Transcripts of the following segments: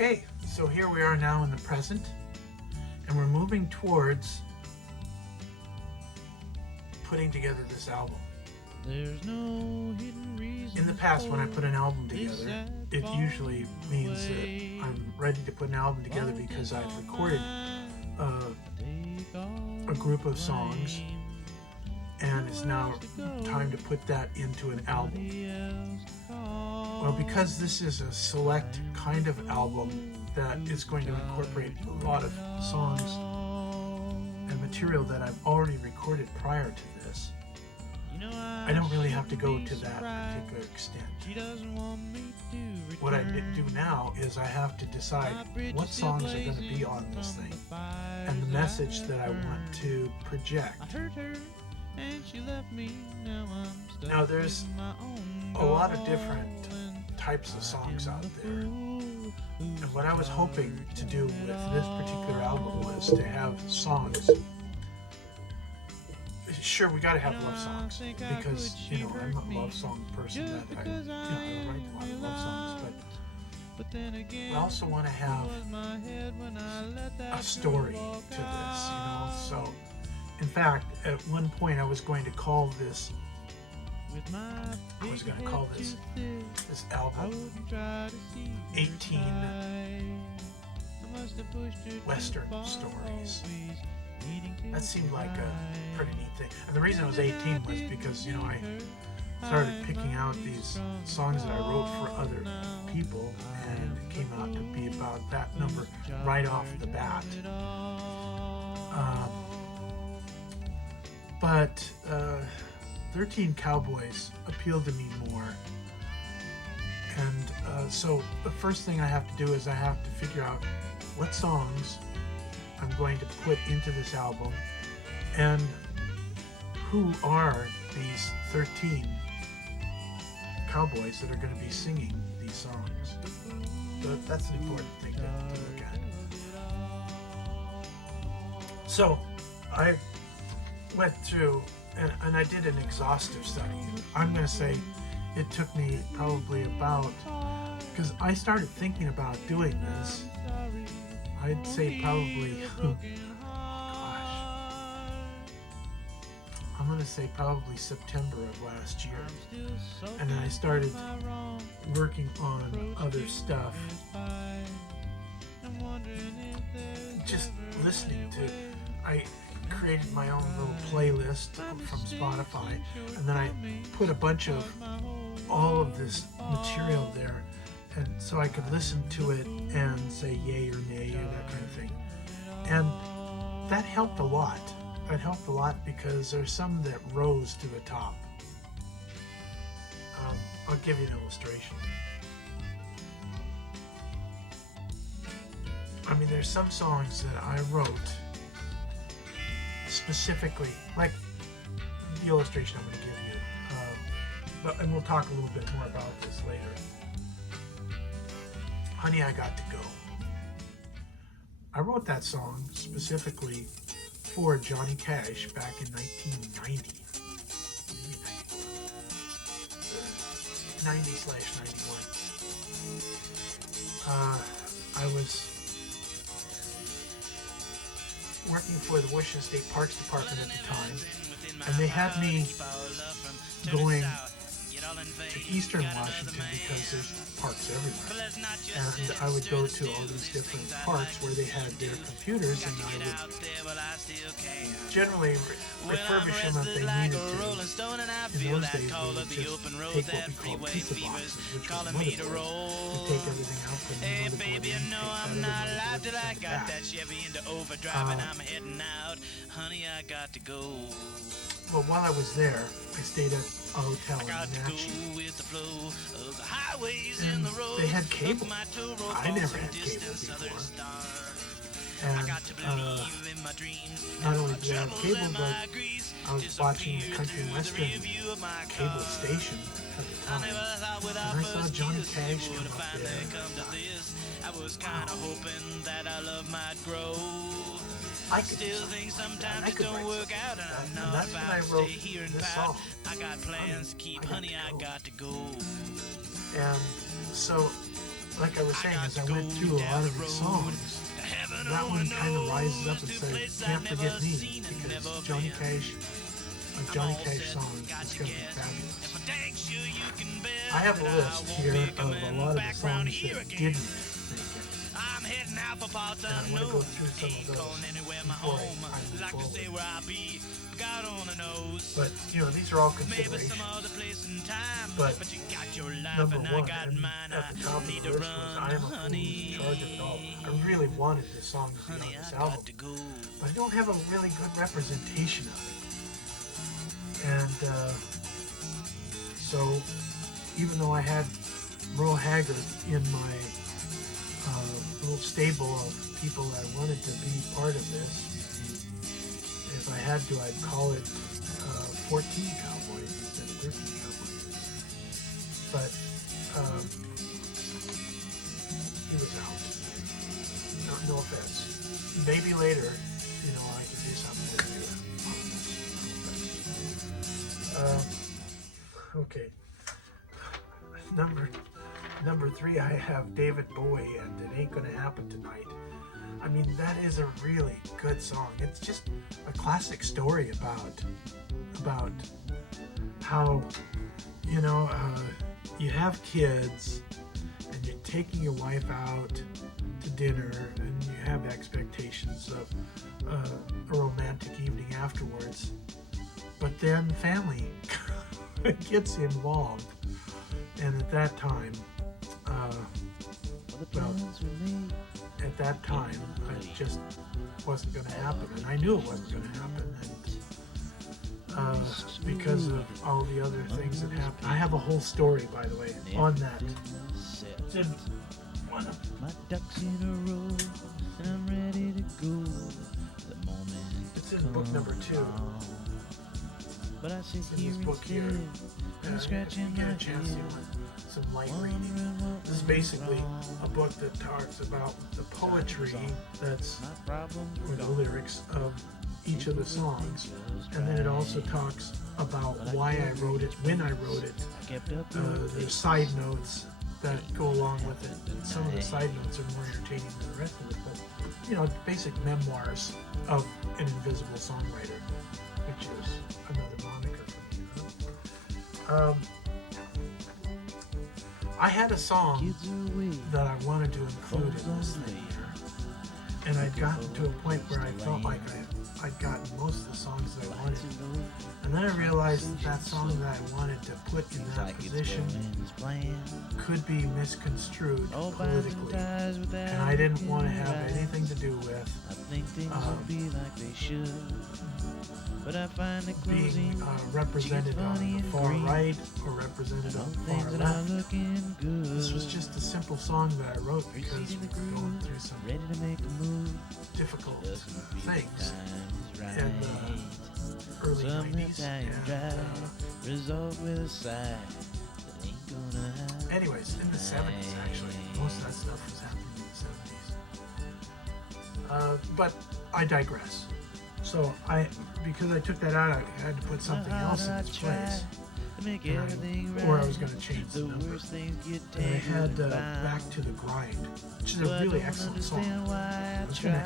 Okay, so here we are now in the present, and we're moving towards putting together this album. There's no hidden reason. In the past, when I put an album together, it usually means that I'm ready to put an album together because I've recorded a group of songs, and it's now time to put that into an album. Well, because this is a select kind of album that is going to incorporate a lot of songs and material that I've already recorded prior to this, I don't really have to go to that particular extent. What I do now is I have to decide what songs are going to be on this thing and the message that I want to project. Now there's a lot of different types of songs out there, and what I was hoping to do with this particular album was to have songs. Sure, we got to have love songs because I'm a love song person. That I write a lot of love songs, but I also want to have a story to this. So, in fact, at one point I was going to call this album 18 Western Stories. That seemed like a pretty neat thing. And the reason it was 18 was because, I started picking out these songs that I wrote for other people, and it came out to be about that number right off the bat. But 13 Cowboys appealed to me more. And so the first thing I have to do is I have to figure out what songs I'm going to put into this album and who are these 13 cowboys that are going to be singing these songs. So that's an important thing to look at. So I went through and I did an exhaustive study. I'm going to say it took me probably about, because I started thinking about doing this, I'd say probably, I'm going to say probably September of last year. And then I started working on other stuff. Just listening to, I created my own little playlist from Spotify, and then I put a bunch of all of this material there, and so I could listen to it and say yay or nay or that kind of thing. And that helped a lot. That helped a lot because there's some that rose to the top. I'll give you an illustration. I mean, there's some songs that I wrote specifically, like the illustration I'm going to give you, and we'll talk a little bit more about this later. Honey, I Got to Go. I wrote that song specifically for Johnny Cash back in 1990. 90/91. I was working for the Washington State Parks Department at the time, and they had me going to Eastern Washington because there's parks everywhere, and I would go to all these different parks where they had their computers, and I would generally refurbish them if they needed to. In those days, we would just take what we called pizza boxes, which were motherboards. We'd take everything out, put the motherboard in, take that other motherboard. Well, while I was there, I stayed at a hotel in Wenatchee, and they had cable. I never had cable before. And not only did I have cable, but I was watching the country and western cable station at the time, and I saw Johnny Cash come up there. I was kind of hoping that our love might grow. I could still think sometimes it don't work out, and I'm not about to stay here and pout. I got plans to keep, honey, I got to go. And so like I was saying, as I went through a lot of these songs, that one kind of rises up and says, "Can't Forget Me," because Johnny Cash song is going to be fabulous. I have a list here of a lot of the songs that didn't make it. And I want to go through some of those before I move forward. But, these are all considerations. But number one, and at the top of the list was "I Am a Fool Who's in Charge of It All." I really wanted this song to be on this album, but I don't have a really good representation of it. And so, even though I had Merle Haggard in my little stable of people that I wanted to be part of this, if I had to, I'd call it 14 Cowboys instead of 13 Cowboys. But he was out. No offense. Maybe later, I could do something with you. Okay. Number 3, I have David Bowie and "It Ain't Gonna Happen Tonight." I mean, that is a really good song. It's just a classic story about how, you have kids and you're taking your wife out to dinner and you have expectations of a romantic evening afterwards, but then family gets involved, and at that time, it just wasn't going to happen, and I knew it wasn't going to happen, and because of all the other things that happened. I have a whole story, by the way, on that. It's in one of my ducks in a row, and I'm ready to go. The moment it's in book number 2. But I sit It's in here this book here. I'm scratching Get my a chance to head. some light reading. This is basically a book that talks about the poetry that's, or the lyrics of each of the songs, and then it also talks about why I wrote it, when I wrote it. There's side notes that go along with it, and some of the side notes are more entertaining than the rest of it, but basic memoirs of an invisible songwriter, which is another moniker for me. I had a song that I wanted to include in this thing here, and I'd gotten to a point where I felt like I'd gotten most of the songs that I wanted, and then I realized that song that I wanted to put in that position could be misconstrued politically, and I didn't want to have anything to do with being represented on the far right or represented on the far left. This was just a simple song that I wrote because we were going through some difficult things in the early 90s. And, anyways, in the 70s actually, most of that stuff was happening in the 70s. But I digress. So because I took that out, I had to put something else in its place, or I was going to change the number. And I had "Back to the Grind," which is a really excellent song. I was going to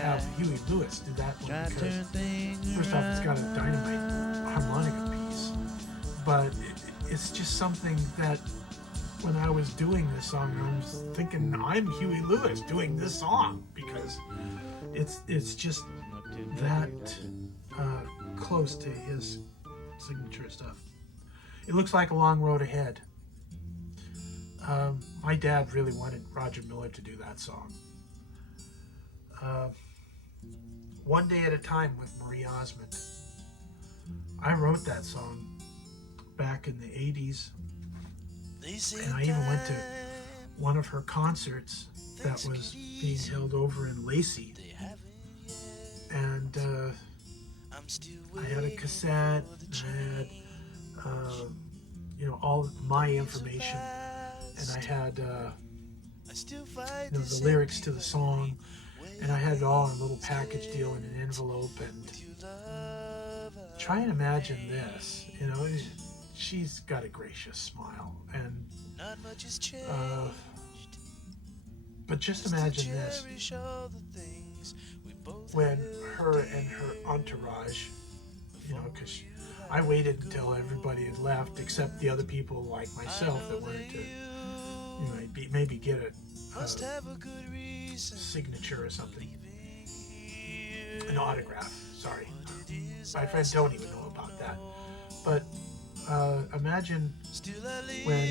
have Huey Lewis do that one because, first off, it's got a dynamite harmonica piece, but it's just something that when I was doing this song, I was thinking, I'm Huey Lewis doing this song, because it's just that close to his signature stuff. It looks like a long road ahead. My dad really wanted Roger Miller to do that song. One Day at a Time with Marie Osmond. I wrote that song back in the 80s, and I even went to one of her concerts that was being held over in Lacey. And I had a cassette, I had all my information, and I had the lyrics to the song, and I had it all in a little package deal in an envelope. And try and imagine this, she's got a gracious smile, and But just imagine this, when her and her entourage, because I waited until everybody had left except the other people like myself that wanted to, maybe get a signature or something, an autograph. Sorry, my friends don't even know about that. But imagine when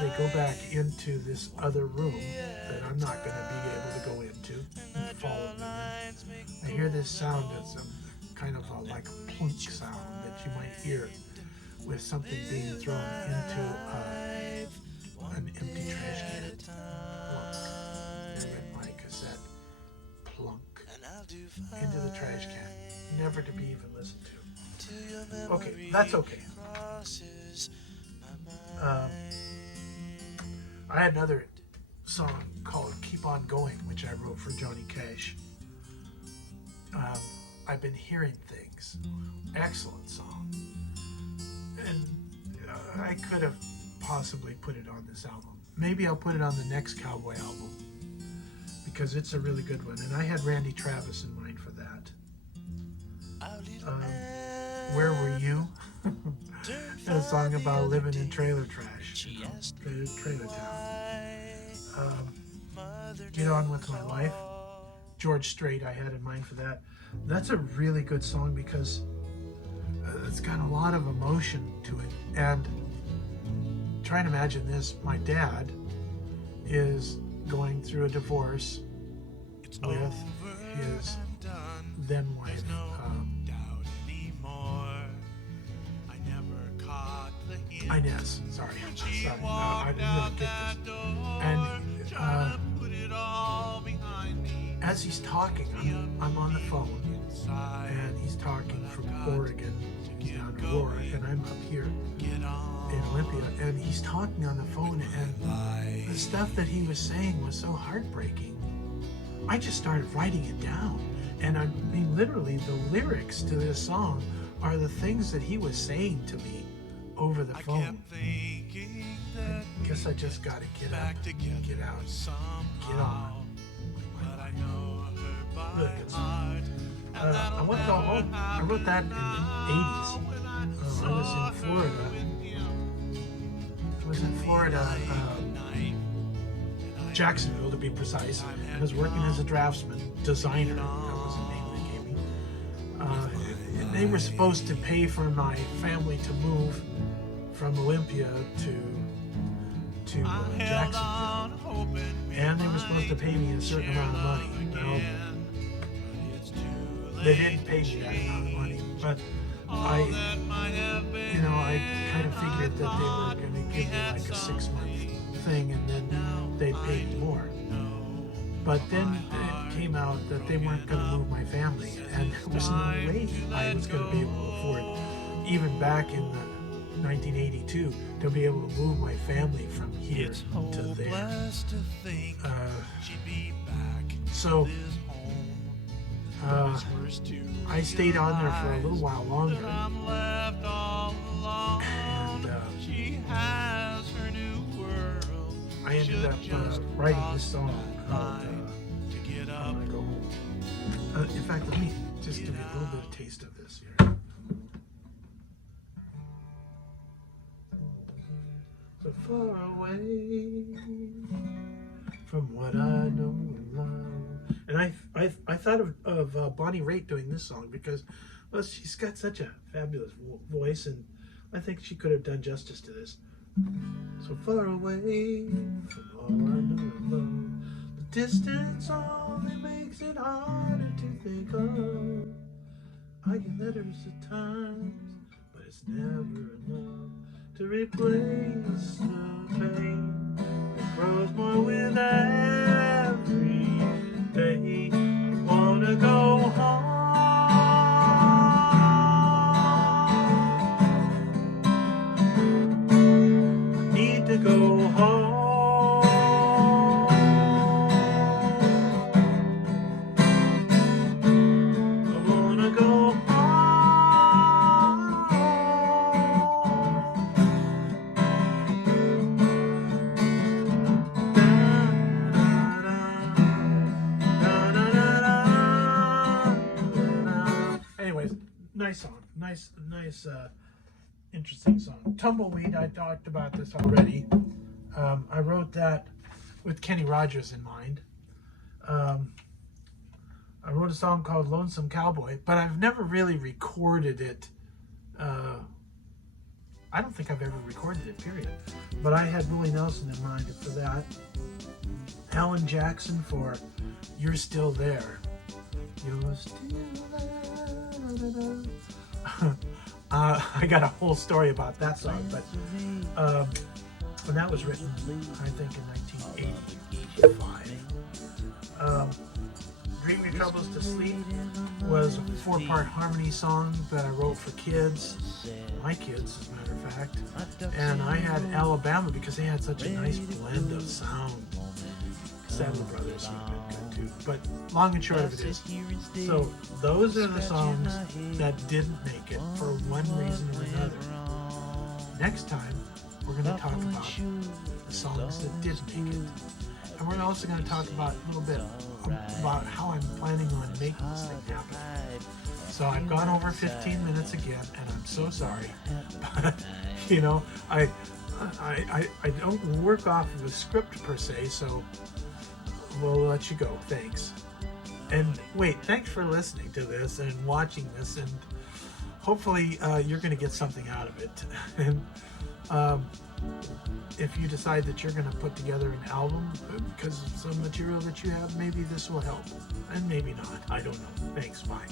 they go back into this other room that I'm not going to be able to go into and follow them in. I hear this sound that's kind of like a plunk sound that you might hear with something being thrown into an empty trash can. Plunk. There went my cassette. Plunk. Into the trash can. Never to be even listened to. Okay, that's okay. I had another song called Keep On Going, which I wrote for Johnny Cash. I've been hearing things. Excellent song. And I could have possibly put it on this album. Maybe I'll put it on the next Cowboy album, because it's a really good one. And I had Randy Travis in mind for that. Where Were You? A song about living in trailer trash, trailer town. Get On With My Life. George Strait I had in mind for that. That's a really good song because it's got a lot of emotion to it. And try and imagine this, my dad is going through a divorce with his then wife. Inez, sorry, no, I didn't really get this. And as he's talking, I'm on the phone, and he's talking from Oregon, he's down in Aurora, and I'm up here in Olympia, and he's talking on the phone, and the stuff that he was saying was so heartbreaking. I just started writing it down, and I mean, literally, the lyrics to this song are the things that he was saying to me over the phone. I guess I just gotta get up, get out, get on. Really good song. I want to go home. I wrote that in the 80s. I was in Florida. Jacksonville to be precise. I was working as a draftsman, designer. That was the name they gave me. They were supposed to pay for my family to move from Olympia to Jacksonville, and they were supposed to pay me a certain amount of money. Now, they didn't pay me that amount of money, but I kind of figured that they were going to give me like a 6-month thing, and then they paid more. But then it came out that they weren't going to move my family, and there was no way I was going to be able to afford, even back in 1982, to be able to move my family from here to there. So I stayed on there for a little while longer, and I ended up writing this song called I Want to Go Home. In fact, let me just give you a little bit of taste of this here. So far away from what I know and love. And I thought of Bonnie Raitt doing this song because, well, she's got such a fabulous voice, and I think she could have done justice to this. So far away from all I know and love, the distance only makes it harder to think of. I get letters at times, but it's never enough to replace the pain that grows more with every day. I wanna go home. I need to go home. I wanna go home. nice song. Nice, interesting song. Tumbleweed, I talked about this already. I wrote that with Kenny Rogers in mind. I wrote a song called Lonesome Cowboy, but I've never really recorded it. I don't think I've ever recorded it, period. But I had Willie Nelson in mind for that. Alan Jackson for You're Still There. You're still there. I got a whole story about that song, but when that was written, I think in 1985. Dream Your Troubles to Sleep was a 4-part harmony song that I wrote for kids, my kids as a matter of fact, and I had Alabama because they had such a nice blend of sound. Sadler Brothers would have been good too, but long and short of it is, so those are the songs that didn't make it for one reason or another. Next time, we're going to talk about the songs that did make it. And we're also going to talk about a little bit about how I'm planning on making this thing happen. So I've gone over 15 minutes again, and I'm so sorry. But, you know, I don't work off of a script per se, so we'll let you go. Thanks. And wait, thanks for listening to this and watching this, and hopefully you're going to get something out of it. And if you decide that you're going to put together an album because of some material that you have, maybe this will help. And maybe not. I don't know. Thanks. Bye.